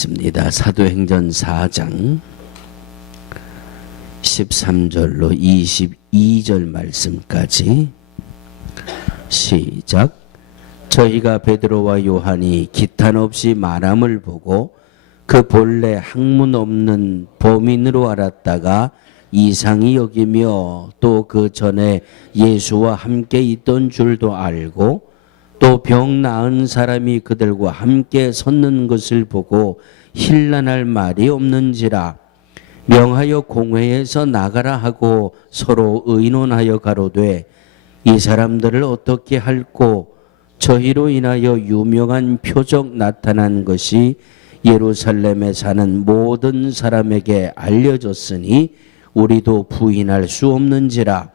있습니다. 사도행전 4장 13절로 22절 말씀까지 시작. 저희가 베드로와 요한이 기탄 없이 말함을 보고 그 본래 학문 없는 범인으로 알았다가 이상히 여기며 또 그 전에 예수와 함께 있던 줄도 알고 또 병 나은 사람이 그들과 함께 섰는 것을 보고 힐난할 말이 없는지라 명하여 공회에서 나가라 하고 서로 의논하여 가로되 이 사람들을 어떻게 할꼬 저희로 인하여 유명한 표적 나타난 것이 예루살렘에 사는 모든 사람에게 알려졌으니 우리도 부인할 수 없는지라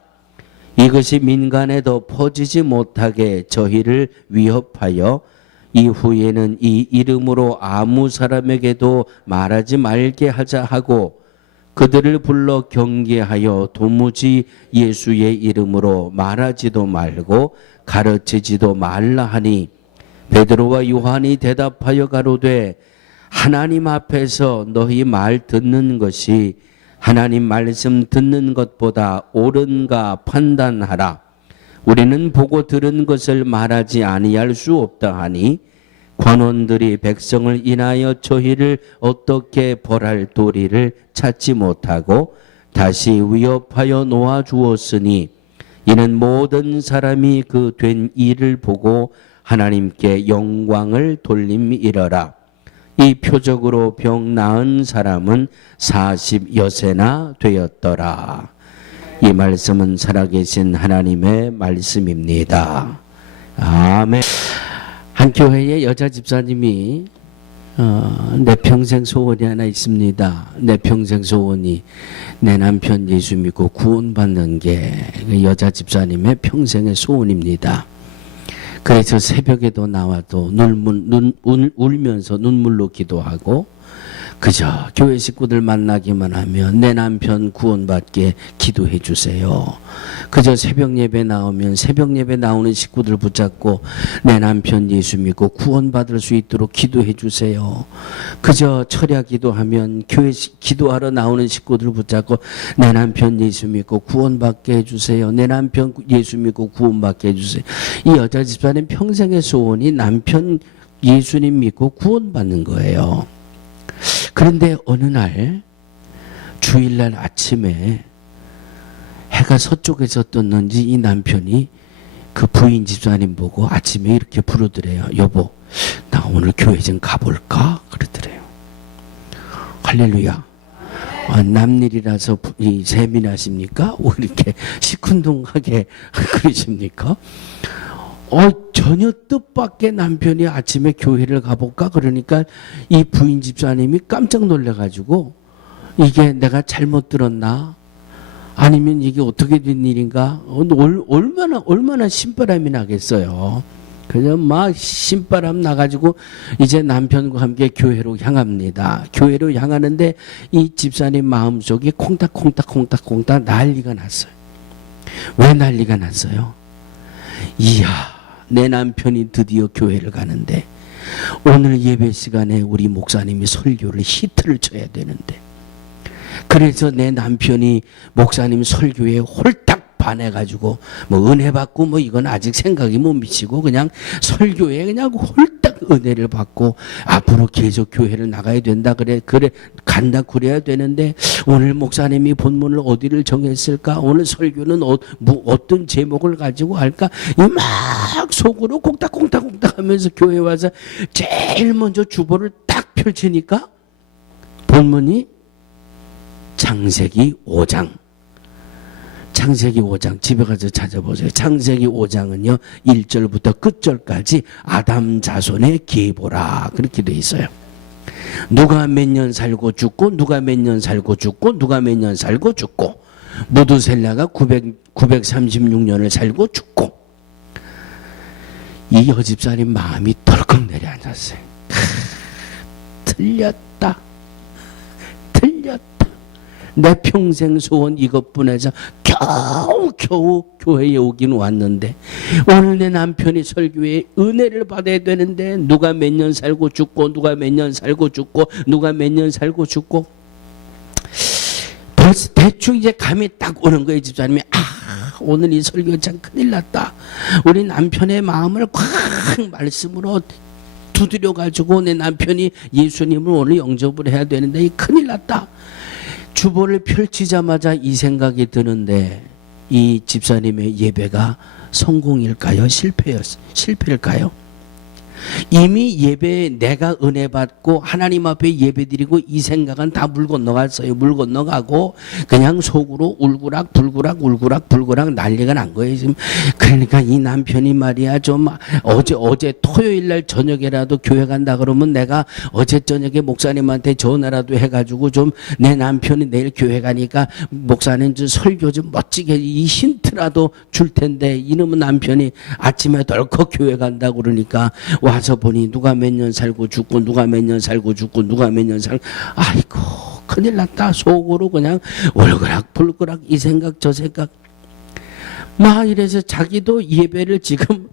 이것이 민간에 더 퍼지지 못하게 저희를 위협하여 이후에는 이 이름으로 아무 사람에게도 말하지 말게 하자 하고 그들을 불러 경계하여 도무지 예수의 이름으로 말하지도 말고 가르치지도 말라 하니 베드로와 요한이 대답하여 가로되 하나님 앞에서 너희 말 듣는 것이 하나님 말씀 듣는 것보다 옳은가 판단하라. 우리는 보고 들은 것을 말하지 아니할 수 없다 하니 관원들이 백성을 인하여 저희를 어떻게 벌할 도리를 찾지 못하고 다시 위협하여 놓아 주었으니 이는 모든 사람이 그 된 일을 보고 하나님께 영광을 돌림이러라. 이 표적으로 병 나은 사람은 40여세나 되었더라. 이 말씀은 살아계신 하나님의 말씀입니다. 아멘. 한 교회의 여자 집사님이 내 평생 소원이 하나 있습니다. 내 평생 소원이 내 남편 예수 믿고 구원받는 게 여자 집사님의 평생의 소원입니다. 그래서 새벽에도 나와도 울면서 눈물로 기도하고 그저 교회 식구들 만나기만 하면 내 남편 구원받게 기도해 주세요. 그저 새벽 예배 나오면 새벽 예배 나오는 식구들 붙잡고 내 남편 예수 믿고 구원받을 수 있도록 기도해 주세요. 그저 철야 기도하면 교회 기도하러 나오는 식구들 붙잡고 내 남편 예수 믿고 구원받게 해주세요. 내 남편 예수 믿고 구원받게 해주세요. 이 여자 집사님 평생의 소원이 남편 예수님 믿고 구원받는 거예요. 그런데 어느 날 주일날 아침에 해가 서쪽에서 떴는지 이 남편이 그 부인 집사님 보고 아침에 이렇게 부르더래요. 여보, 나 오늘 교회 좀 가볼까? 그러더래요. 할렐루야. 남일이라서 세민하십니까? 왜 이렇게 시큰둥하게 그러십니까? 전혀 뜻밖의 남편이 아침에 교회를 가볼까? 그러니까 이 부인 집사님이 깜짝 놀래가지고 이게 내가 잘못 들었나? 아니면 이게 어떻게 된 일인가? 얼마나 신바람이 나겠어요. 그냥 막 신바람 나가지고 이제 남편과 함께 교회로 향합니다. 교회로 향하는데 이 집사님 마음속에 콩닥콩닥 난리가 났어요. 왜 난리가 났어요? 이야, 내 남편이 드디어 교회를 가는데 오늘 예배 시간에 우리 목사님이 설교를 히트를 쳐야 되는데 그래서 내 남편이 목사님 설교에 홀딱 반해가지고 뭐 은혜 받고 뭐 이건 아직 생각이 못 미치고 그냥 설교에 그냥 홀딱 은혜를 받고 앞으로 계속 교회를 나가야 된다 그래 간다 그래야 되는데 오늘 목사님이 본문을 어디를 정했을까? 오늘 설교는 어떤 제목을 가지고 할까? 이 막 속으로 콩닥콩닥 하면서 교회 와서 제일 먼저 주보를 딱 펼치니까 본문이 창세기 5장. 창세기 5장 집에 가서 찾아보세요. 창세기 5장은요 1절부터 끝절까지 아담 자손의 계보라 그렇게 돼 있어요. 누가 몇 년 살고 죽고 누가 몇 년 살고 죽고 누가 몇 년 살고 죽고 무두셀라가 936년을 살고 죽고 이 여집사님 마음이 덜컥 내려앉았어요. 틀렸다. 내 평생 소원 이것뿐해서 겨우 교회에 오긴 왔는데 오늘 내 남편이 설교에 은혜를 받아야 되는데 누가 몇 년 살고 죽고 누가 몇 년 살고 죽고 누가 몇 년 살고 죽고 벌써 대충 이제 감이 딱 오는 거예요. 집사님이 오늘 이 설교 참 큰일 났다. 우리 남편의 마음을 꽉 말씀으로 두드려 가지고 내 남편이 예수님을 오늘 영접을 해야 되는데 이 큰일 났다. 주보를 펼치자마자 이 생각이 드는데 이 집사님의 예배가 성공일까요? 실패일까요? 이미 예배에 내가 은혜 받고 하나님 앞에 예배드리고 이 생각은 다 물 건너갔어요. 물 건너가고 그냥 속으로 울구락 불구락 난리가 난 거예요. 지금. 그러니까 이 남편이 말이야 좀 어제 토요일 날 저녁에라도 교회 간다 그러면 내가 어제 저녁에 목사님한테 전화라도 해가지고 좀 내 남편이 내일 교회 가니까 목사님 좀 설교 좀 멋지게 이 힌트라도 줄 텐데 이놈의 남편이 아침에 덜컥 교회 간다고 그러니까 와서 보니 누가 몇 년 살고 죽고 누가 몇 년 살고 죽고 누가 몇 년 살고 아이고 큰일 났다. 속으로 그냥 울그락불그락 이 생각 저 생각 막 이래서 자기도 예배를 지금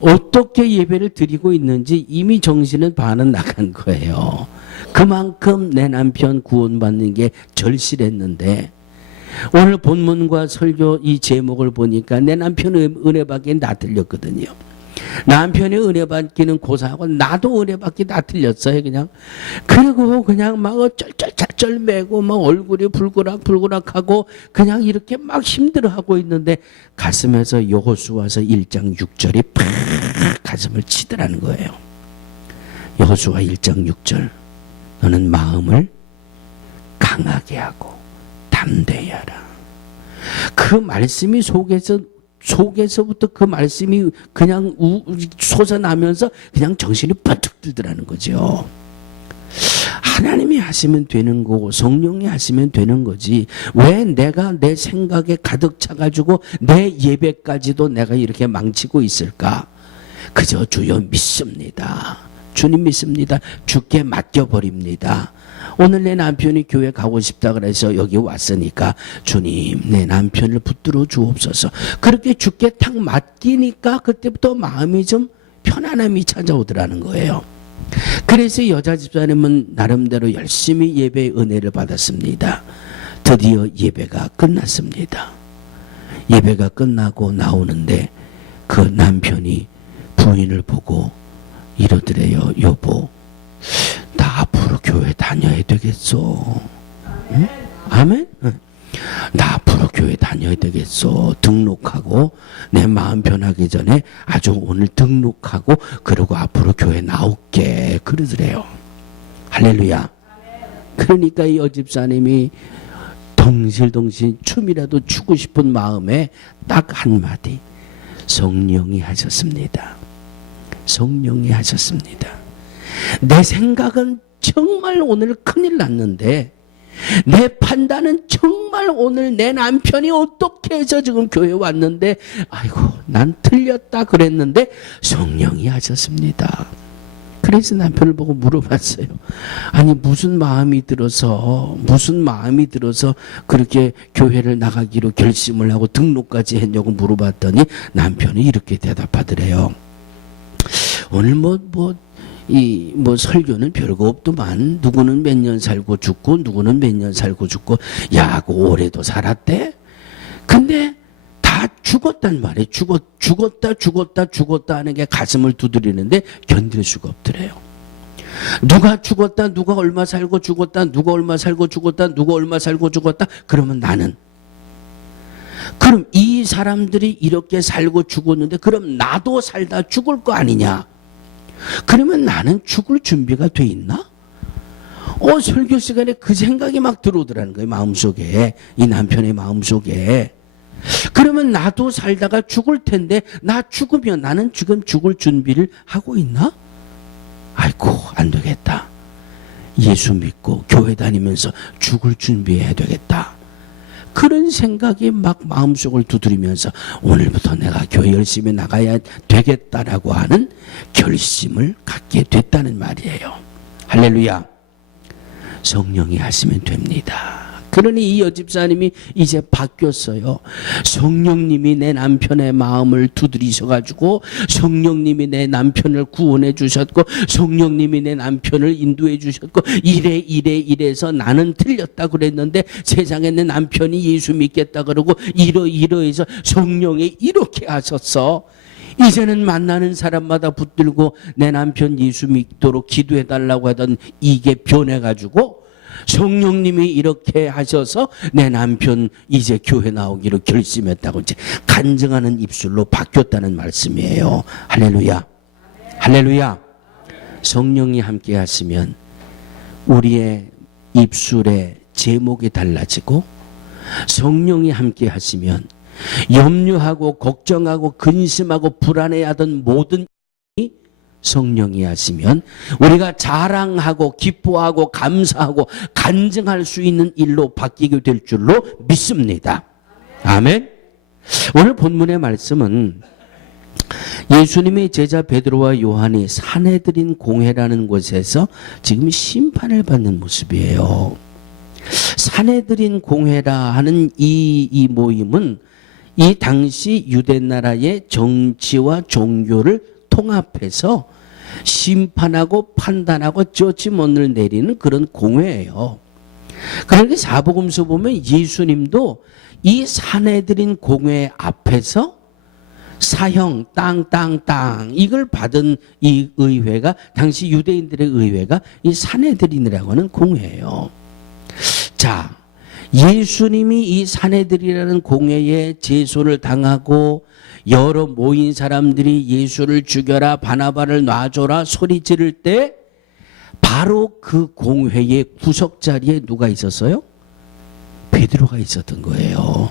어떻게 예배를 드리고 있는지 이미 정신은 반은 나간 거예요. 그만큼 내 남편 구원받는 게 절실했는데 오늘 본문과 설교 이 제목을 보니까 내 남편의 은혜 받기엔 다 틀렸거든요. 남편이 은혜 받기는 고사하고 나도 은혜 받기 다 틀렸어요. 그냥 그리고 그냥 막 쩔쩔쩔쩔매고 막 얼굴이 불그락불그락하고 그냥 이렇게 막 힘들어하고 있는데 가슴에서 여호수아서 1장 6절이 팍 가슴을 치더라는 거예요. 여호수아 1장 6절 너는 마음을 강하게 하고 담대히 하라. 그 말씀이 속에서부터 그 말씀이 그냥 솟아나면서 그냥 정신이 번쩍 들더라는 거죠. 하나님이 하시면 되는 거고 성령이 하시면 되는 거지 왜 내가 내 생각에 가득 차가지고 내 예배까지도 내가 이렇게 망치고 있을까? 그저 주여 믿습니다. 주님 믿습니다. 주께 맡겨버립니다. 오늘 내 남편이 교회 가고 싶다 그래서 여기 왔으니까 주님 내 남편을 붙들어 주옵소서. 그렇게 주께 탁 맡기니까 그때부터 마음이 좀 편안함이 찾아오더라는 거예요. 그래서 여자 집사님은 나름대로 열심히 예배의 은혜를 받았습니다. 드디어 예배가 끝났습니다. 예배가 끝나고 나오는데 그 남편이 부인을 보고 이러더래요. 여보 나 앞으로 교회 다녀야 되겠어. 응? 아멘? 응. 나 앞으로 교회 다녀야 되겠어. 등록하고 내 마음 변하기 전에 아주 오늘 등록하고 그러고 앞으로 교회 나올게 그러더래요. 할렐루야. 그러니까 이 여집사님이 덩실덩실 춤이라도 추고 싶은 마음에 딱 한마디 성령이 하셨습니다. 성령이 하셨습니다. 내 생각은 정말 오늘 큰일 났는데 내 판단은 정말 오늘 내 남편이 어떻게 해서 지금 교회 왔는데 아이고 난 틀렸다 그랬는데 성령이 하셨습니다. 그래서 남편을 보고 물어봤어요. 아니 무슨 마음이 들어서 그렇게 교회를 나가기로 결심을 하고 등록까지 했냐고 물어봤더니 남편이 이렇게 대답하더래요. 오늘 설교는 별거 없더만 누구는 몇 년 살고 죽고 누구는 몇 년 살고 죽고 야 그 올해도 살았대? 근데 다 죽었단 말이에요. 죽었다 하는 게 가슴을 두드리는데 견딜 수가 없더래요. 누가 죽었다 누가 얼마 살고 죽었다 누가 얼마 살고 죽었다 누가 얼마 살고 죽었다 그러면 나는 그럼 이 사람들이 이렇게 살고 죽었는데 그럼 나도 살다 죽을 거 아니냐? 그러면 나는 죽을 준비가 돼 있나? 설교 시간에 그 생각이 막 들어오더라는 거예요. 마음속에. 이 남편의 마음속에. 그러면 나도 살다가 죽을 텐데 나 죽으면 나는 지금 죽을 준비를 하고 있나? 아이고 안 되겠다. 예수 믿고 교회 다니면서 죽을 준비해야 되겠다. 그런 생각이 막 마음속을 두드리면서 오늘부터 내가 교회 열심히 나가야 되겠다라고 하는 결심을 갖게 됐다는 말이에요. 할렐루야. 성령이 하시면 됩니다. 그러니 이 여집사님이 이제 바뀌었어요. 성령님이 내 남편의 마음을 두드리셔가지고 성령님이 내 남편을 구원해 주셨고 성령님이 내 남편을 인도해 주셨고 이래서 나는 틀렸다 그랬는데 세상에 내 남편이 예수 믿겠다 그러고 이러해서 성령이 이렇게 하셨어. 이제는 만나는 사람마다 붙들고 내 남편 예수 믿도록 기도해 달라고 하던 이게 변해가지고 성령님이 이렇게 하셔서 내 남편 이제 교회 나오기로 결심했다고 이제 간증하는 입술로 바뀌었다는 말씀이에요. 할렐루야. 할렐루야. 성령이 함께 하시면 우리의 입술의 제목이 달라지고 성령이 함께 하시면 염려하고 걱정하고 근심하고 불안해하던 모든 성령이 하시면 우리가 자랑하고 기뻐하고 감사하고 간증할 수 있는 일로 바뀌게 될 줄로 믿습니다. 아멘. 오늘 본문의 말씀은 예수님의 제자 베드로와 요한이 산헤드린 공회라는 곳에서 지금 심판을 받는 모습이에요. 산헤드린 공회라 하는 이 모임은 이 당시 유대 나라의 정치와 종교를 통합해서 심판하고 판단하고 저지먼을 내리는 그런 공회예요. 그러니까 사복음서 보면 예수님도 이 산헤드린 공회 앞에서 사형 땅 이걸 받은 이 의회가 당시 유대인들의 의회가 이 산헤드린이라고 하는 공회예요. 자, 예수님이 이 산헤드린이라는 공회에 제소를 당하고 여러 모인 사람들이 예수를 죽여라 바나바를 놔줘라 소리 지를 때 바로 그 공회의 구석 자리에 누가 있었어요? 베드로가 있었던 거예요.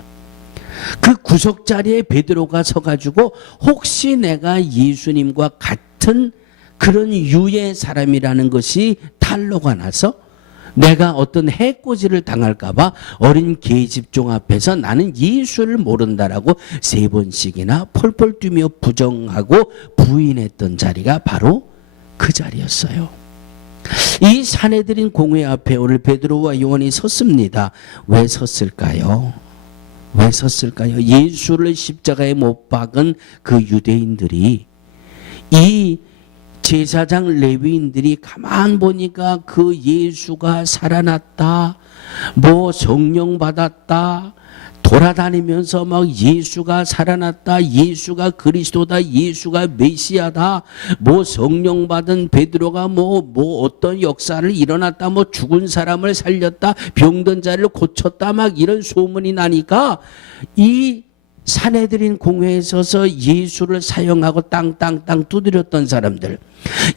그 구석 자리에 베드로가 서가지고 혹시 내가 예수님과 같은 그런 유의 사람이라는 것이 탄로가 나서 내가 어떤 해코지를 당할까봐 어린 계집종 앞에서 나는 예수를 모른다라고 3번씩이나 펄펄 뛰며 부정하고 부인했던 자리가 바로 그 자리였어요. 이 산헤드린 공회 앞에 오늘 베드로와 요한이 섰습니다. 왜 섰을까요? 왜 섰을까요? 예수를 십자가에 못 박은 그 유대인들이 이 제사장 레위인들이 가만 보니까 그 예수가 살아났다, 뭐 성령 받았다, 돌아다니면서 막 예수가 살아났다, 예수가 그리스도다, 예수가 메시아다, 뭐 성령 받은 베드로가 뭐 어떤 역사를 일어났다, 뭐 죽은 사람을 살렸다, 병든 자를 고쳤다, 막 이런 소문이 나니까 이 산헤드린 공회에 서서 예수를 사형하고 땅 두드렸던 사람들,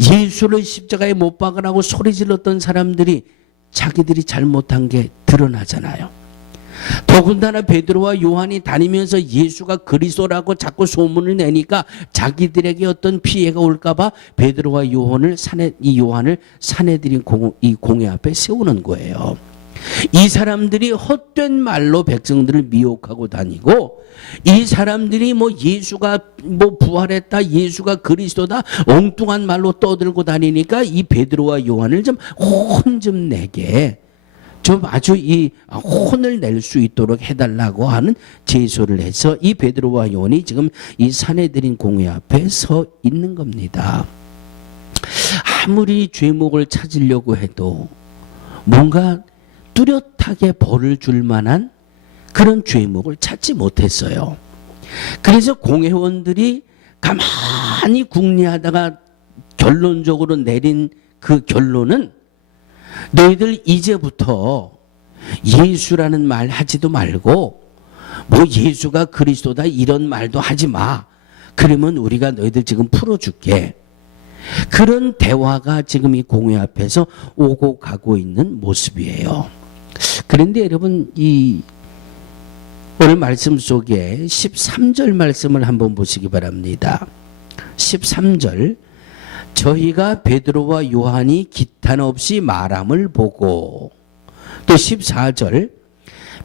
예수를 십자가에 못 박으라고 소리 질렀던 사람들이 자기들이 잘못한 게 드러나잖아요. 더군다나 베드로와 요한이 다니면서 예수가 그리스도라고 자꾸 소문을 내니까 자기들에게 어떤 피해가 올까봐 베드로와 요한을 산헤드린 이 공회 앞에 세우는 거예요. 이 사람들이 헛된 말로 백성들을 미혹하고 다니고, 이 사람들이 뭐 예수가 뭐 부활했다, 예수가 그리스도다 엉뚱한 말로 떠들고 다니니까 이 베드로와 요한을 좀 혼 좀 내게 좀 아주 이 혼을 낼 수 있도록 해달라고 하는 제소를 해서 이 베드로와 요한이 지금 이 산헤드린 공회 앞에 서 있는 겁니다. 아무리 죄목을 찾으려고 해도 뭔가 뚜렷하게 벌을 줄 만한 그런 죄목을 찾지 못했어요. 그래서 공회원들이 가만히 궁리하다가 결론적으로 내린 그 결론은 너희들 이제부터 예수라는 말 하지도 말고 뭐 예수가 그리스도다 이런 말도 하지 마. 그러면 우리가 너희들 지금 풀어줄게. 그런 대화가 지금 이 공회 앞에서 오고 가고 있는 모습이에요. 그런데 여러분 이 오늘 말씀 속에 13절 말씀을 한번 보시기 바랍니다. 13절 저희가 베드로와 요한이 기탄 없이 말함을 보고, 또 14절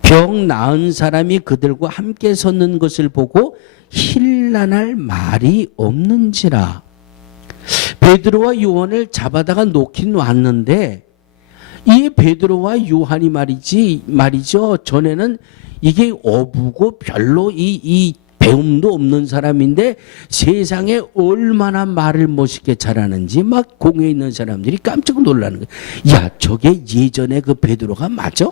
병 나은 사람이 그들과 함께 섰는 것을 보고 힐난할 말이 없는지라. 베드로와 요한을 잡아다가 놓긴 놨는데 이 베드로와 요한이 말이죠. 전에는 이게 어부고 별로 이 배움도 없는 사람인데 세상에 얼마나 말을 멋있게 잘하는지 막 공회에 있는 사람들이 깜짝 놀라는 거예요. 야, 저게 예전에 그 베드로가 맞아?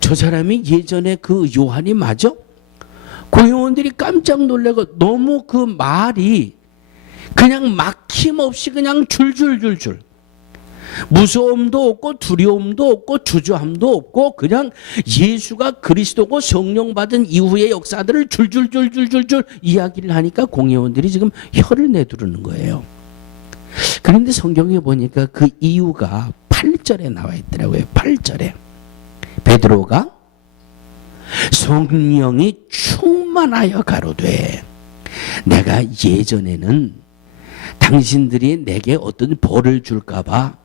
저 사람이 예전에 그 요한이 맞아? 공회원들이 깜짝 놀라고 너무 그 말이 그냥 막힘없이 그냥 줄줄줄줄 무서움도 없고 두려움도 없고 주저함도 없고 그냥 예수가 그리스도고 성령 받은 이후의 역사들을 줄줄줄줄줄줄 이야기를 하니까 공회원들이 지금 혀를 내두르는 거예요. 그런데 성경에 보니까 그 이유가 8절에 나와 있더라고요. 8절에 베드로가 성령이 충만하여 가로되 내가 예전에는 당신들이 내게 어떤 벌을 줄까 봐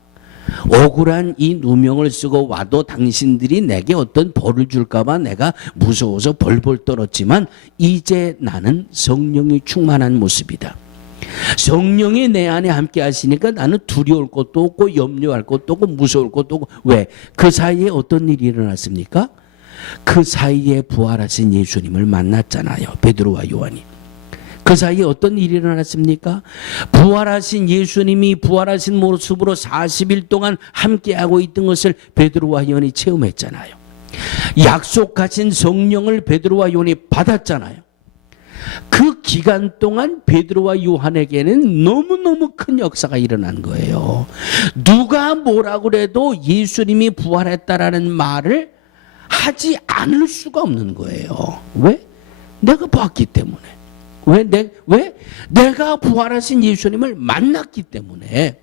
억울한 이 누명을 쓰고 와도 당신들이 내게 어떤 벌을 줄까 봐 내가 무서워서 벌벌 떨었지만 이제 나는 성령이 충만한 모습이다. 성령이 내 안에 함께 하시니까 나는 두려울 것도 없고 염려할 것도 없고 무서울 것도 없고. 왜? 그 사이에 어떤 일이 일어났습니까? 그 사이에 부활하신 예수님을 만났잖아요. 베드로와 요한이. 그 사이에 어떤 일이 일어났습니까? 부활하신 예수님이 부활하신 모습으로 40일 동안 함께하고 있던 것을 베드로와 요한이 체험했잖아요. 약속하신 성령을 베드로와 요한이 받았잖아요. 그 기간 동안 베드로와 요한에게는 너무너무 큰 역사가 일어난 거예요. 누가 뭐라고 그래도 예수님이 부활했다라는 말을 하지 않을 수가 없는 거예요. 왜? 내가 봤기 때문에. 왜? 내가 부활하신 예수님을 만났기 때문에.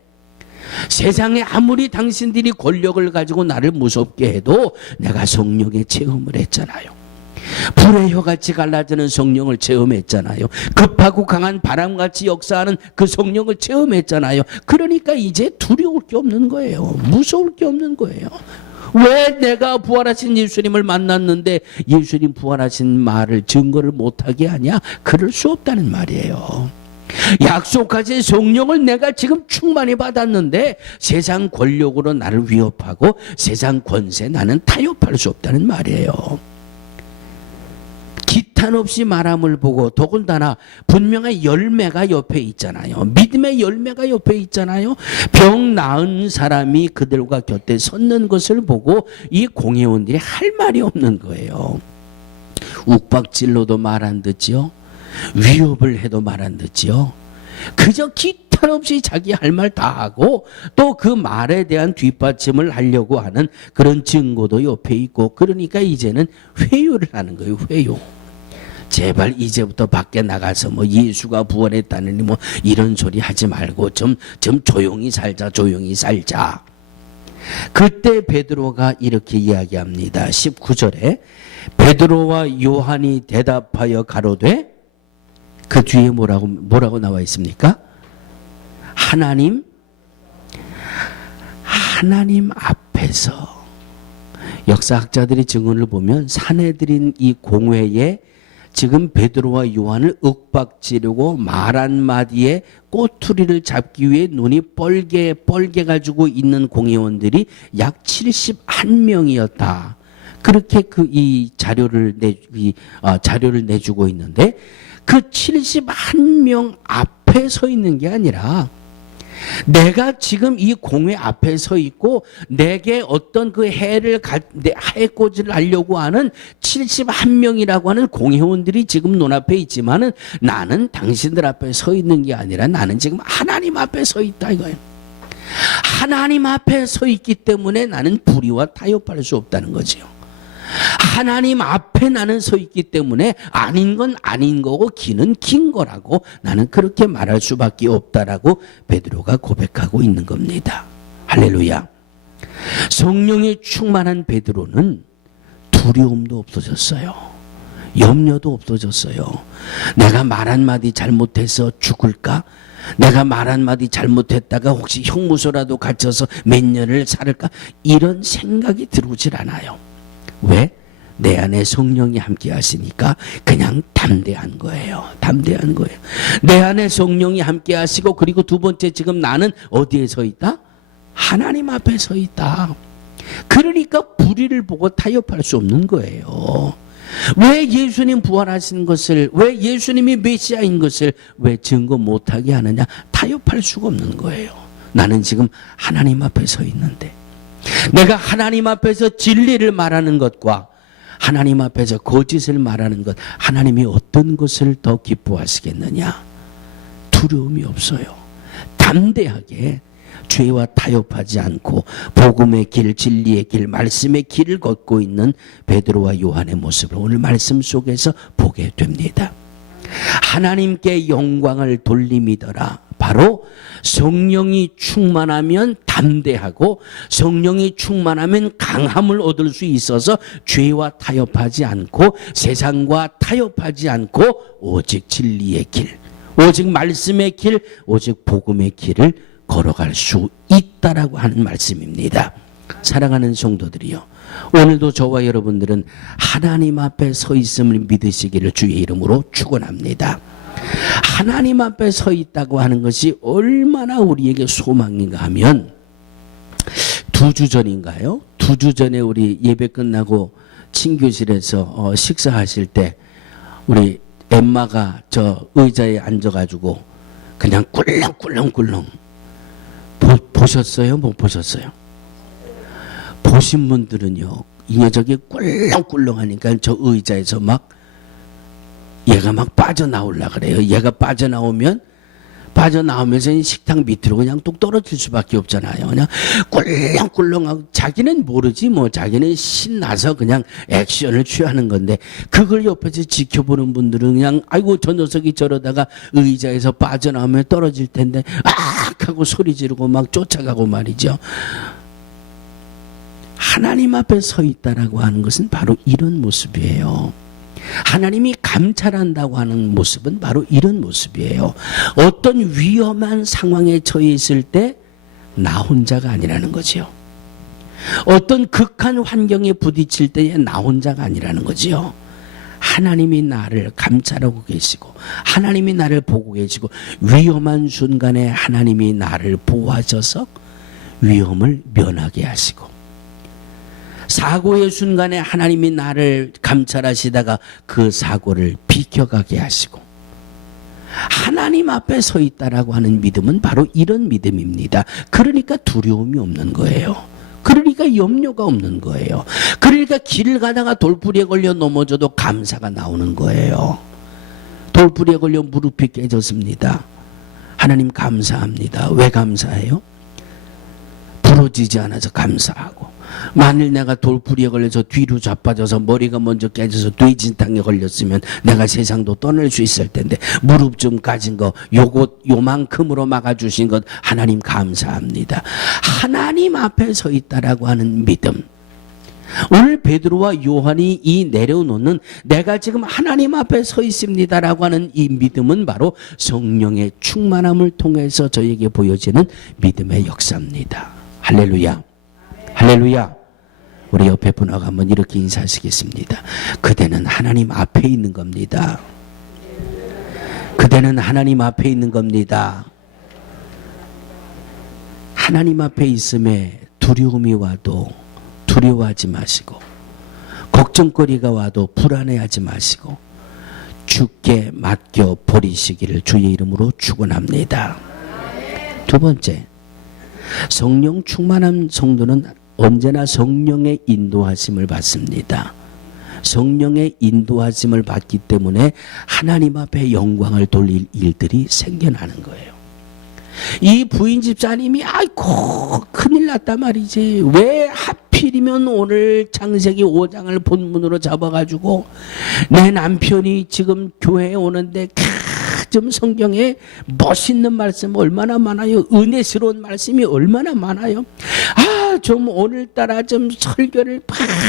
세상에 아무리 당신들이 권력을 가지고 나를 무섭게 해도 내가 성령의 체험을 했잖아요. 불의 혀같이 갈라지는 성령을 체험했잖아요. 급하고 강한 바람같이 역사하는 그 성령을 체험했잖아요. 그러니까 이제 두려울 게 없는 거예요. 무서울 게 없는 거예요. 왜 내가 부활하신 예수님을 만났는데 예수님 부활하신 말을 증거를 못하게 하냐? 그럴 수 없다는 말이에요. 약속하신 성령을 내가 지금 충만히 받았는데 세상 권력으로 나를 위협하고 세상 권세 나는 타협할 수 없다는 말이에요. 기탄 없이 말함을 보고 더군다나 분명히 열매가 옆에 있잖아요. 믿음의 열매가 옆에 있잖아요. 병 나은 사람이 그들과 곁에 섰는 것을 보고 이 공회원들이 할 말이 없는 거예요. 욱박질러도 말 안 듣지요. 위협을 해도 말 안 듣지요. 그저 기탄 없이 자기 할 말 다 하고 또 그 말에 대한 뒷받침을 하려고 하는 그런 증거도 옆에 있고 그러니까 이제는 회유를 하는 거예요. 회유. 제발 이제부터 밖에 나가서 뭐 예수가 부활했다느니 뭐 이런 소리 하지 말고 좀 조용히 살자. 그때 베드로가 이렇게 이야기합니다. 19절에 베드로와 요한이 대답하여 가로되 그 뒤에 뭐라고 나와 있습니까? 하나님 앞에서 역사학자들이 증언을 보면 사내들인 이 공회에 지금 베드로와 요한을 윽박지르고 말 한마디에 꼬투리를 잡기 위해 눈이 뻘게 가지고 있는 공회원들이 약 71명이었다. 그렇게 이 자료를 내주고 있는데 그 71명 앞에 서 있는 게 아니라 내가 지금 이 공회 앞에 서 있고 내게 어떤 그 해코지를 하려고 하는 71명이라고 하는 공회원들이 지금 눈앞에 있지만은 나는 당신들 앞에 서 있는 게 아니라 나는 지금 하나님 앞에 서 있다 이거예요. 하나님 앞에 서 있기 때문에 나는 불의와 타협할 수 없다는 거죠. 하나님 앞에 나는 서 있기 때문에 아닌 건 아닌 거고 기는 긴 거라고 나는 그렇게 말할 수밖에 없다라고 베드로가 고백하고 있는 겁니다. 할렐루야. 성령이 충만한 베드로는 두려움도 없어졌어요. 염려도 없어졌어요. 내가 말 한마디 잘못해서 죽을까? 내가 말 한마디 잘못했다가 혹시 형무소라도 갇혀서 몇 년을 살을까? 이런 생각이 들어오질 않아요. 왜? 내 안에 성령이 함께 하시니까 그냥 담대한 거예요. 담대한 거예요. 내 안에 성령이 함께 하시고 그리고 두 번째 지금 나는 어디에 서 있다? 하나님 앞에 서 있다. 그러니까 불의를 보고 타협할 수 없는 거예요. 왜 예수님 부활하신 것을, 왜 예수님이 메시아인 것을 왜 증거 못하게 하느냐? 타협할 수가 없는 거예요. 나는 지금 하나님 앞에 서 있는데 내가 하나님 앞에서 진리를 말하는 것과 하나님 앞에서 거짓을 말하는 것, 하나님이 어떤 것을 더 기뻐하시겠느냐? 두려움이 없어요. 담대하게 죄와 타협하지 않고 복음의 길, 진리의 길, 말씀의 길을 걷고 있는 베드로와 요한의 모습을 오늘 말씀 속에서 보게 됩니다. 하나님께 영광을 돌림이더라. 바로 성령이 충만하면 담대하고 성령이 충만하면 강함을 얻을 수 있어서 죄와 타협하지 않고 세상과 타협하지 않고 오직 진리의 길, 오직 말씀의 길, 오직 복음의 길을 걸어갈 수 있다라고 하는 말씀입니다. 사랑하는 성도들이요, 오늘도 저와 여러분들은 하나님 앞에 서 있음을 믿으시기를 주의 이름으로 축원합니다. 하나님 앞에 서 있다고 하는 것이 얼마나 우리에게 소망인가 하면 2주 전인가요? 2주 전에 우리 예배 끝나고 친교실에서 식사하실 때 우리 엠마가 저 의자에 앉아가지고 그냥 꿀렁꿀렁꿀렁 보셨어요? 못 보셨어요? 보신 분들은요, 이 녀석이 꿀렁꿀렁하니까 저 의자에서 막 얘가 막 빠져나오려고 그래요. 얘가 빠져나오면서 식탁 밑으로 그냥 뚝 떨어질 수밖에 없잖아요. 그냥 꿀렁꿀렁하고 자기는 모르지 뭐, 자기는 신나서 그냥 액션을 취하는 건데 그걸 옆에서 지켜보는 분들은 그냥 아이고 저 녀석이 저러다가 의자에서 빠져나오면 떨어질 텐데 악 하고 소리 지르고 막 쫓아가고 말이죠. 하나님 앞에 서 있다라고 하는 것은 바로 이런 모습이에요. 하나님이 감찰한다고 하는 모습은 바로 이런 모습이에요. 어떤 위험한 상황에 처해 있을 때 나 혼자가 아니라는 거죠. 어떤 극한 환경에 부딪힐 때에 나 혼자가 아니라는 거죠. 하나님이 나를 감찰하고 계시고 하나님이 나를 보고 계시고 위험한 순간에 하나님이 나를 보호하셔서 위험을 면하게 하시고 사고의 순간에 하나님이 나를 감찰하시다가 그 사고를 비켜가게 하시고 하나님 앞에 서 있다라고 하는 믿음은 바로 이런 믿음입니다. 그러니까 두려움이 없는 거예요. 그러니까 염려가 없는 거예요. 그러니까 길을 가다가 돌부리에 걸려 넘어져도 감사가 나오는 거예요. 돌부리에 걸려 무릎이 깨졌습니다. 하나님 감사합니다. 왜 감사해요? 부러지지 않아서 감사하고, 만일 내가 돌부리에 걸려서 뒤로 자빠져서 머리가 먼저 깨져서 돼지탕에 걸렸으면 내가 세상도 떠날 수 있을 텐데 무릎 좀 까진 거 요만큼으로 막아주신 것 하나님 감사합니다. 하나님 앞에 서 있다라고 하는 믿음, 오늘 베드로와 요한이 이 내려놓는 내가 지금 하나님 앞에 서 있습니다라고 하는 이 믿음은 바로 성령의 충만함을 통해서 저에게 보여지는 믿음의 역사입니다. 할렐루야, 할렐루야. 우리 옆에 분하고 한번 이렇게 인사하시겠습니다. 그대는 하나님 앞에 있는 겁니다. 그대는 하나님 앞에 있는 겁니다. 하나님 앞에 있음에 두려움이 와도 두려워하지 마시고, 걱정거리가 와도 불안해하지 마시고 주께 맡겨 버리시기를 주의 이름으로 축원합니다. 두 번째, 성령 충만한 성도는 언제나 성령의 인도하심을 받습니다. 성령의 인도하심을 받기 때문에 하나님 앞에 영광을 돌릴 일들이 생겨나는 거예요. 이 부인 집사님이 아이고 큰일 났다 말이지. 왜 하필이면 오늘 창세기 5장을 본문으로 잡아가지고 내 남편이 지금 교회에 오는데 좀 성경에 멋있는 말씀 얼마나 많아요. 은혜스러운 말씀이 얼마나 많아요. 좀 오늘따라 좀 설교를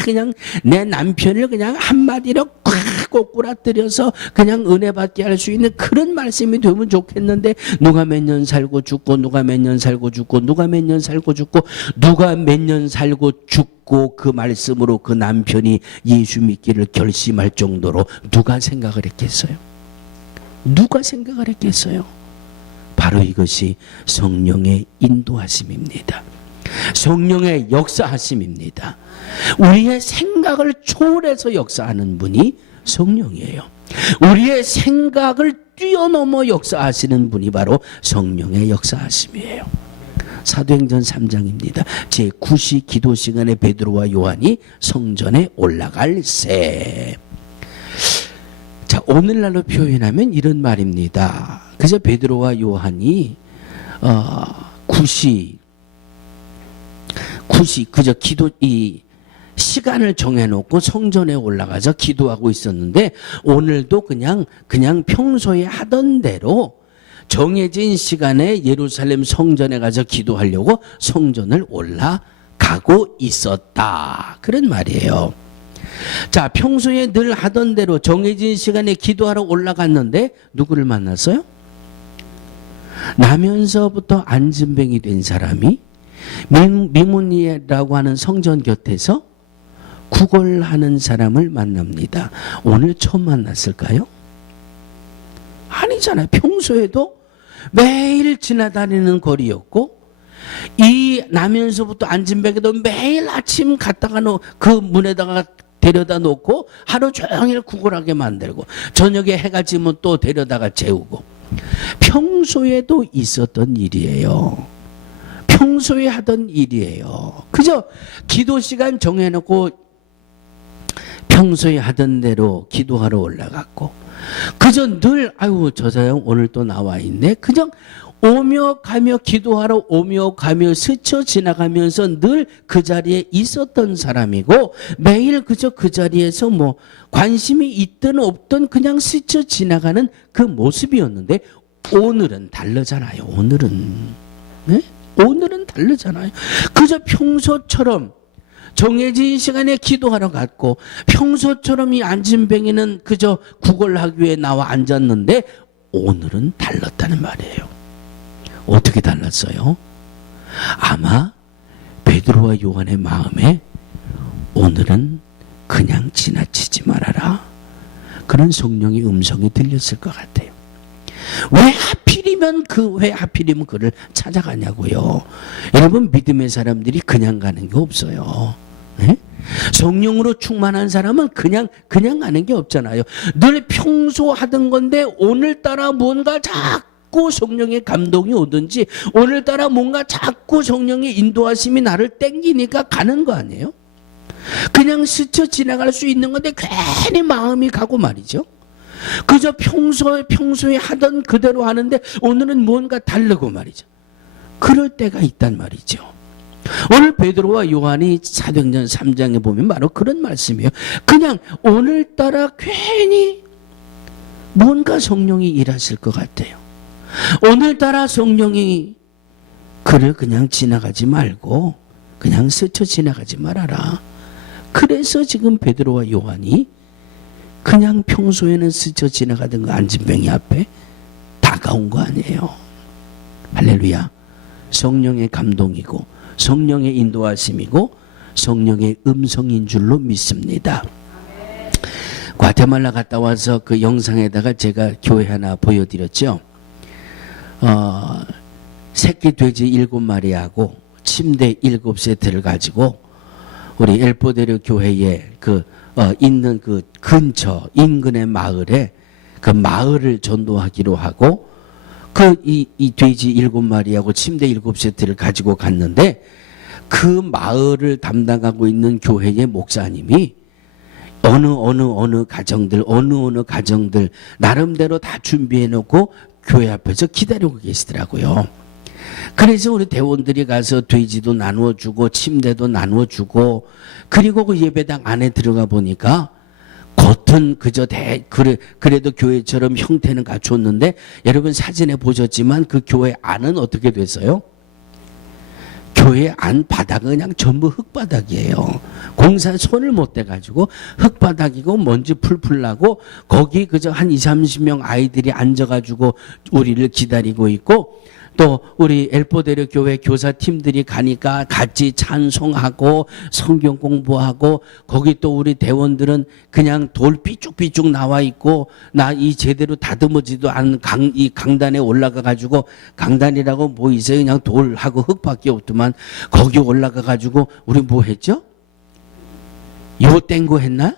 그냥 내 남편을 그냥 한마디로 꽉 꼬꾸라뜨려서 그냥 은혜 받게 할 수 있는 그런 말씀이 되면 좋겠는데 누가 몇 년 살고 죽고 누가 몇 년 살고 죽고 누가 몇 년 살고 죽고 누가 몇 년 살고 죽고 그 말씀으로 그 남편이 예수 믿기를 결심할 정도로 누가 생각을 했겠어요? 누가 생각을 했겠어요? 바로 이것이 성령의 인도하심입니다. 성령의 역사하심입니다. 우리의 생각을 초월해서 역사하는 분이 성령이에요. 우리의 생각을 뛰어넘어 역사하시는 분이 바로 성령의 역사하심이에요. 사도행전 3장입니다. 제9시 기도 시간에 베드로와 요한이 성전에 올라갈 새. 자, 오늘날로 표현하면 이런 말입니다. 그저 베드로와 요한이 9시 그저 이 시간을 정해놓고 성전에 올라가서 기도하고 있었는데, 오늘도 그냥 평소에 하던 대로 정해진 시간에 예루살렘 성전에 가서 기도하려고 성전을 올라가고 있었다, 그런 말이에요. 자, 평소에 늘 하던 대로 정해진 시간에 기도하러 올라갔는데 누구를 만났어요? 나면서부터 안진뱅이 된 사람이 미문이라고 하는 성전 곁에서 구걸하는 사람을 만납니다. 오늘 처음 만났을까요? 아니잖아요. 평소에도 매일 지나다니는 거리였고, 이 나면서부터 안진뱅이도 매일 아침 갔다가 그 문에다가 데려다 놓고 하루 종일 구걸하게 만들고, 저녁에 해가 지면 또 데려다가 재우고, 평소에도 있었던 일이에요. 평소에 하던 일이에요. 그저 기도 시간 정해놓고 평소에 하던 대로 기도하러 올라갔고, 그저 늘 아유 저 사람 오늘 또 나와 있네, 그저 오며 가며 기도하러 오며 가며 스쳐 지나가면서 늘 그 자리에 있었던 사람이고, 매일 그저 그 자리에서 뭐 관심이 있든 없든 그냥 스쳐 지나가는 그 모습이었는데, 오늘은 다르잖아요. 오늘은 네? 오늘은 다르잖아요. 그저 평소처럼 정해진 시간에 기도하러 갔고, 평소처럼 이 안진뱅이는 그저 구걸하기 위해 나와 앉았는데, 오늘은 달랐다는 말이에요. 어떻게 달랐어요? 아마 베드로와 요한의 마음에 오늘은 그냥 지나치지 말아라, 그런 성령의 음성이 들렸을 것 같아요. 왜 하필이면 그를 찾아가냐고요. 여러분, 믿음의 사람들이 그냥 가는 게 없어요. 네? 성령으로 충만한 사람은 그냥 가는 게 없잖아요. 늘 평소 하던 건데 오늘따라 뭔가 자꾸 성령의 감동이 오든지, 오늘따라 뭔가 자꾸 성령의 인도하심이 나를 땡기니까 가는 거 아니에요? 그냥 스쳐 지나갈 수 있는 건데 괜히 마음이 가고 말이죠. 그저 평소에 하던 그대로 하는데 오늘은 뭔가 다르고 말이죠. 그럴 때가 있단 말이죠. 오늘 베드로와 요한이 사도행전 3장에 보면 바로 그런 말씀이에요. 그냥 오늘따라 괜히 뭔가 성령이 일하실 것 같아요. 오늘따라 성령이 그를 그냥 지나가지 말고 그냥 스쳐 지나가지 말아라. 그래서 지금 베드로와 요한이 그냥 평소에는 스쳐 지나가던 그 안진뱅이 앞에 다가온 거 아니에요. 할렐루야. 성령의 감동이고 성령의 인도하심이고 성령의 음성인 줄로 믿습니다. 과테말라 갔다 와서 그 영상에다가 제가 교회 하나 보여드렸죠. 새끼 돼지 7마리하고 침대 7세트를 가지고 우리 엘포데르 교회에 있는 그 근처 인근의 마을에 그 마을을 전도하기로 하고, 이 돼지 7마리하고 침대 7세트를 가지고 갔는데, 그 마을을 담당하고 있는 교회의 목사님이 어느 가정들 나름대로 다 준비해 놓고 교회 앞에서 기다리고 계시더라고요. 그래서 우리 대원들이 가서 돼지도 나누어주고 침대도 나누어주고, 그리고 그 예배당 안에 들어가 보니까 겉은 그저 그래도 교회처럼 형태는 갖췄는데, 여러분 사진에 보셨지만 그 교회 안은 어떻게 됐어요? 교회 안 바닥은 그냥 전부 흙바닥이에요. 공사 손을 못 대가지고 흙바닥이고 먼지 풀풀 나고, 거기 그저 한 20, 30명 아이들이 앉아가지고 우리를 기다리고 있고, 또 우리 엘포데르 교회 교사팀들이 가니까 같이 찬송하고 성경 공부하고, 거기 또 우리 대원들은 그냥 돌 삐쭉삐쭉 나와 있고, 나 이 제대로 다듬어지도 않은 이 강단에 올라가 가지고, 강단이라고 뭐 있어요? 그냥 돌하고 흙밖에 없더만, 거기 올라가 가지고 우리 뭐 했죠? 요 땡고 했나?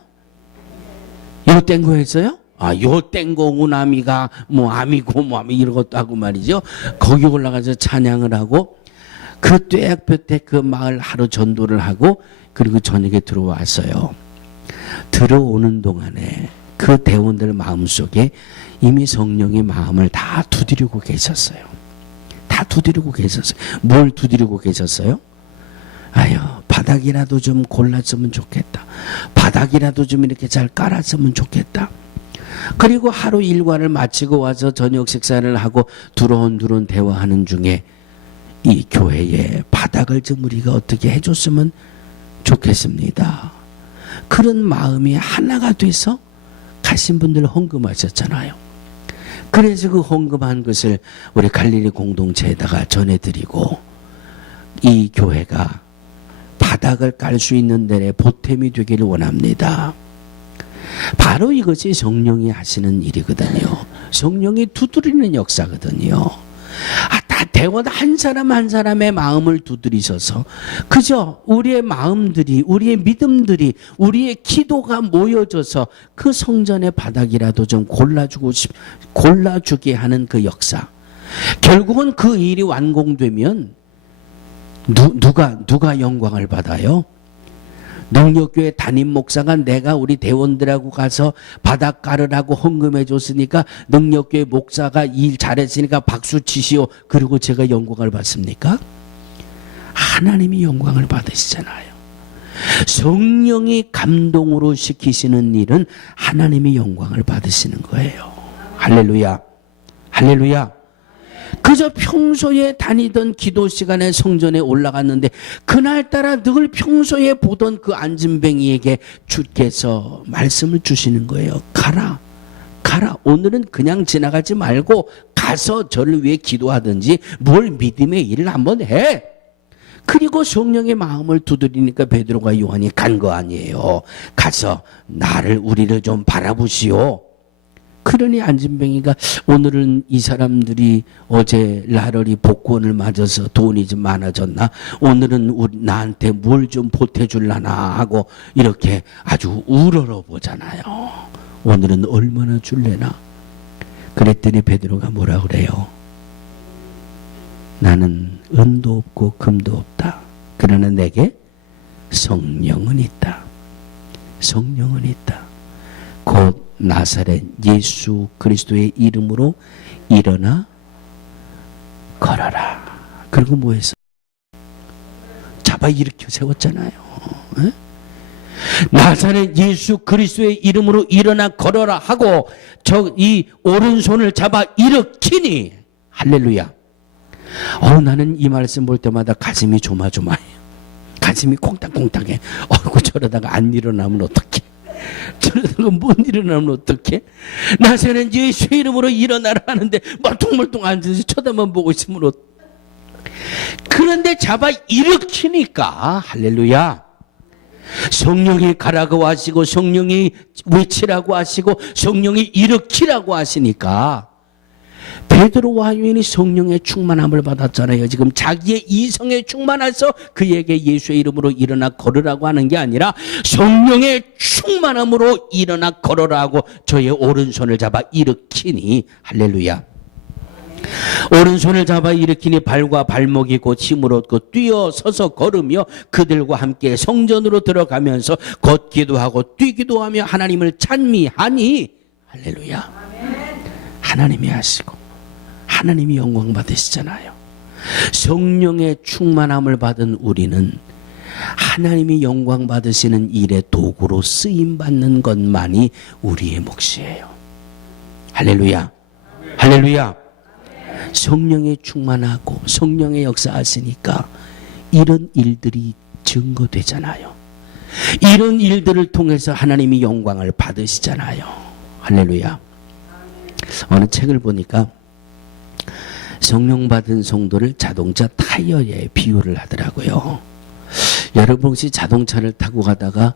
요 땡고 했어요? 요 땡고 우나미가 뭐 아미고 뭐 이런 것도 하고 말이죠. 거기 올라가서 찬양을 하고, 그 떼약볕에 그 마을 하루 전도를 하고, 그리고 저녁에 들어왔어요. 들어오는 동안에 그 대원들 마음속에 이미 성령의 마음을 다 두드리고 계셨어요. 다 두드리고 계셨어요. 뭘 두드리고 계셨어요? 아유, 바닥이라도 좀 골랐으면 좋겠다. 바닥이라도 좀 이렇게 잘 깔았으면 좋겠다. 그리고 하루 일과를 마치고 와서 저녁 식사를 하고 두런두런 대화하는 중에 이 교회에 바닥을 좀 우리가 어떻게 해줬으면 좋겠습니다. 그런 마음이 하나가 돼서 가신 분들 헌금하셨잖아요. 그래서 그 헌금한 것을 우리 갈릴리 공동체에다가 전해드리고, 이 교회가 바닥을 깔 수 있는 데에 보탬이 되기를 원합니다. 바로 이것이 성령이 하시는 일이거든요. 성령이 두드리는 역사거든요. 다 대원 한 사람 한 사람의 마음을 두드리셔서, 그저 우리의 마음들이, 우리의 믿음들이, 우리의 기도가 모여져서 그 성전의 바닥이라도 좀 골라주게 하는 그 역사. 결국은 그 일이 완공되면 누가 영광을 받아요? 능력교회 담임 목사가 내가 우리 대원들하고 가서 바닥 깔으라고 헌금해 줬으니까 능력교회 목사가 일 잘했으니까 박수 치시오, 그리고 제가 영광을 받습니까? 하나님이 영광을 받으시잖아요. 성령이 감동으로 시키시는 일은 하나님이 영광을 받으시는 거예요. 할렐루야, 할렐루야. 그저 평소에 다니던 기도 시간에 성전에 올라갔는데, 그날따라 늘 평소에 보던 그 안진뱅이에게 주께서 말씀을 주시는 거예요. 가라, 오늘은 그냥 지나가지 말고 가서 저를 위해 기도하든지 뭘 믿음의 일을 한번 해. 그리고 성령의 마음을 두드리니까 베드로가 요한이 간 거 아니에요. 가서 우리를 좀 바라보시오. 그러니 안진뱅이가, 오늘은 이 사람들이 어제 나얼이 복권을 맞아서 돈이 좀 많아졌나, 오늘은 나한테 뭘 좀 보태줄라나 하고 이렇게 아주 우러러 보잖아요. 오늘은 얼마나 줄래나. 그랬더니 베드로가 뭐라 그래요? 나는 은도 없고 금도 없다. 그러나 내게 성령은 있다. 성령은 있다. 곧 나사렛 예수 그리스도의 이름으로 일어나 걸어라. 그리고 뭐 했어? 잡아 일으켜 세웠잖아요. 에? 나사렛 예수 그리스도의 이름으로 일어나 걸어라 하고 이 오른손을 잡아 일으키니, 할렐루야. 나는 이 말씀 볼 때마다 가슴이 조마조마해요. 가슴이 콩닥콩닥해. 저러다가 안 일어나면 어떡해? 저러다가 못 일어나면 어떡해? 나사렛 예수의 이름으로 일어나라 하는데 멀뚱멀뚱 앉아서 쳐다만 보고 있으면 어떡해? 그런데 잡아 일으키니까, 할렐루야, 성령이 가라고 하시고 성령이 외치라고 하시고 성령이 일으키라고 하시니까 베드로와 요한이 성령의 충만함을 받았잖아요. 지금 자기의 이성에 충만해서 그에게 예수의 이름으로 일어나 걸으라고 하는 게 아니라 성령의 충만함으로 일어나 걸으라 하고 저의 오른손을 잡아 일으키니, 할렐루야. 오른손을 잡아 일으키니 발과 발목이 곧 힘을 얻고 뛰어 서서 걸으며 그들과 함께 성전으로 들어가면서 걷기도 하고 뛰기도 하며 하나님을 찬미하니, 할렐루야. 하나님이 하시고 하나님이 영광 받으시잖아요. 성령의 충만함을 받은 우리는 하나님이 영광 받으시는 일의 도구로 쓰임 받는 것만이 우리의 몫이에요. 할렐루야, 할렐루야. 성령에 충만하고 성령의 역사하시니까 이런 일들이 증거되잖아요. 이런 일들을 통해서 하나님이 영광을 받으시잖아요. 할렐루야. 어느 책을 보니까 성령 받은 성도를 자동차 타이어에 비유를 하더라고요. 여러분 혹시 자동차를 타고 가다가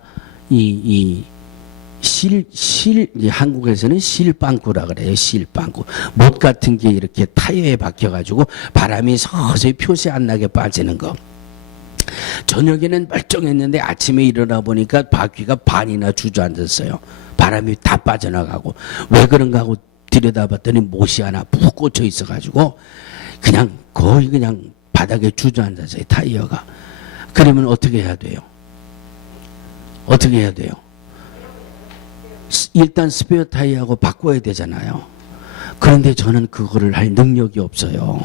한국에서는 실빵꾸라 그래요. 실빵꾸. 못 같은 게 이렇게 타이어에 박혀가지고 바람이 서서히 표시 안 나게 빠지는 거. 저녁에는 멀쩡했는데 아침에 일어나 보니까 바퀴가 반이나 주저앉았어요. 바람이 다 빠져나가고. 왜 그런가 하고 들여다봤더니 못이 하나 푹 꽂혀 있어가지고 거의 그냥 바닥에 주저앉았어요. 타이어가. 그러면 어떻게 해야 돼요? 어떻게 해야 돼요? 일단 스페어 타이어하고 바꿔야 되잖아요. 그런데 저는 그거를 할 능력이 없어요.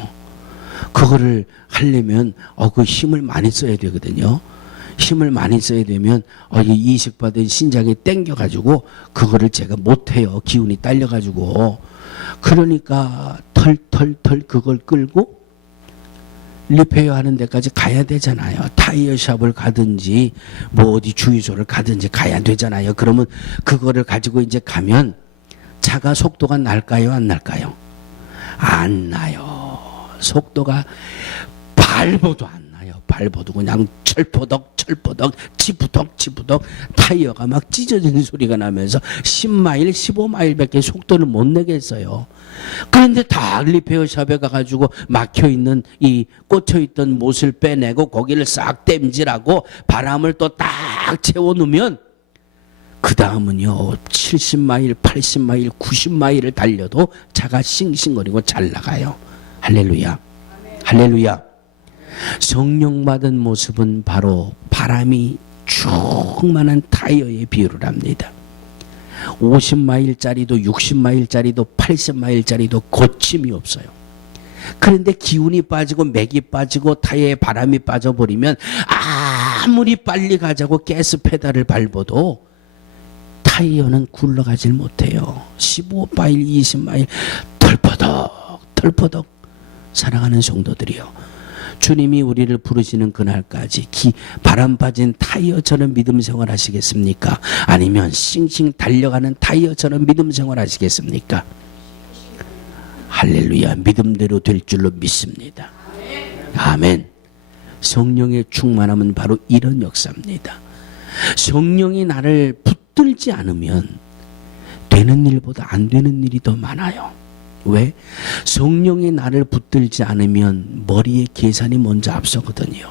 그거를 하려면 그 힘을 많이 써야 되거든요. 힘을 많이 써야 되면 이식받은 신장이 땡겨가지고 그거를 제가 못해요. 기운이 딸려가지고. 그러니까 털 그걸 끌고 리페어 하는 데까지 가야 되잖아요. 타이어샵을 가든지 뭐 어디 주유소를 가든지 가야 되잖아요. 그러면 그거를 가지고 이제 가면 차가 속도가 날까요? 안 날까요? 안 나요. 속도가 밟아도 안 나요. 밟아도 그냥 철포덕 치부덕 타이어가 막 찢어지는 소리가 나면서 10마일 15마일 밖에 속도를 못 내겠어요. 그런데 다 리페어샵에 가가지고 막혀있는 꽂혀있던 못을 빼내고 거기를 싹 땜질하고 바람을 또 딱 채워놓으면 그 다음은요 70마일 80마일 90마일을 달려도 차가 싱싱거리고 잘 나가요. 할렐루야. 할렐루야. 성령 받은 모습은 바로 바람이 충만한 타이어에 비유를 합니다. 50마일짜리도 60마일짜리도 80마일짜리도 거침이 없어요. 그런데 기운이 빠지고 맥이 빠지고 타이어에 바람이 빠져버리면 아무리 빨리 가자고 가스 페달을 밟아도 타이어는 굴러가질 못해요. 15마일 20마일 털퍼덕 사랑하는 성도들이요. 주님이 우리를 부르시는 그날까지 바람 빠진 타이어처럼 믿음 생활 하시겠습니까? 아니면 싱싱 달려가는 타이어처럼 믿음 생활 하시겠습니까? 할렐루야. 믿음대로 될 줄로 믿습니다. 아멘. 성령의 충만함은 바로 이런 역사입니다. 성령이 나를 붙들지 않으면 되는 일보다 안 되는 일이 더 많아요. 왜? 성령이 나를 붙들지 않으면 머리에 계산이 먼저 앞서거든요.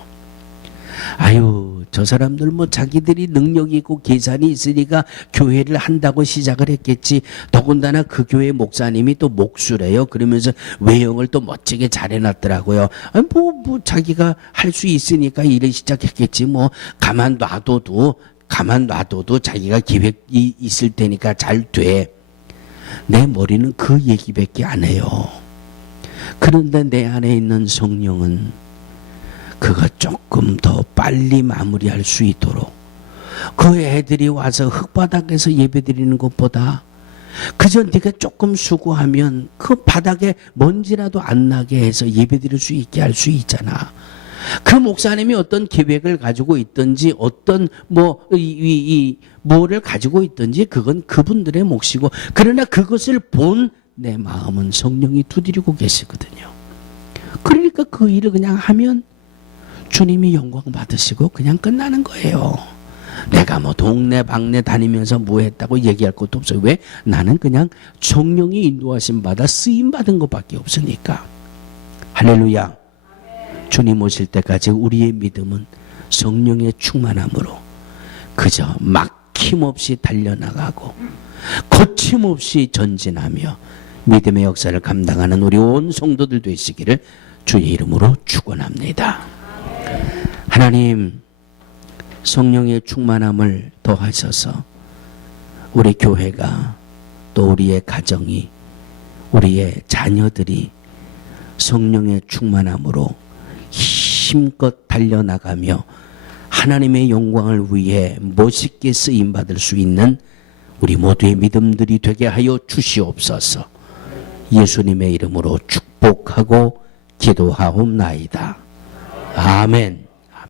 저 사람들 자기들이 능력이 있고 계산이 있으니까 교회를 한다고 시작을 했겠지. 더군다나 그 교회 목사님이 또 목수래요. 그러면서 외형을 또 멋지게 잘 해놨더라고요. 자기가 할 수 있으니까 일을 시작했겠지. 가만 놔둬도 자기가 계획이 있을 테니까 잘 돼. 내 머리는 그 얘기밖에 안 해요. 그런데 내 안에 있는 성령은 그가 조금 더 빨리 마무리할 수 있도록 그 애들이 와서 흙바닥에서 예배드리는 것보다 그저 네가 조금 수고하면 그 바닥에 먼지라도 안 나게 해서 예배드릴 수 있게 할 수 있잖아. 그 목사님이 어떤 계획을 가지고 있든지 어떤 뭐를 가지고 있든지 그건 그분들의 몫이고, 그러나 그것을 본 내 마음은 성령이 두드리고 계시거든요. 그러니까 그 일을 그냥 하면 주님이 영광 받으시고 그냥 끝나는 거예요. 내가 동네 방네 다니면서 뭐 했다고 얘기할 것도 없어요. 왜? 나는 그냥 성령이 인도하심 받아 쓰임 받은 것밖에 없으니까. 할렐루야. 주님 오실 때까지 우리의 믿음은 성령의 충만함으로 그저 막힘없이 달려나가고 거침없이 전진하며 믿음의 역사를 감당하는 우리 온 성도들 되시기를 주의 이름으로 축원합니다. 하나님, 성령의 충만함을 더하셔서 우리 교회가 또 우리의 가정이 우리의 자녀들이 성령의 충만함으로 힘껏 달려나가며 하나님의 영광을 위해 멋있게 쓰임받을 수 있는 우리 모두의 믿음들이 되게 하여 주시옵소서. 예수님의 이름으로 축복하고 기도하옵나이다. 아멘.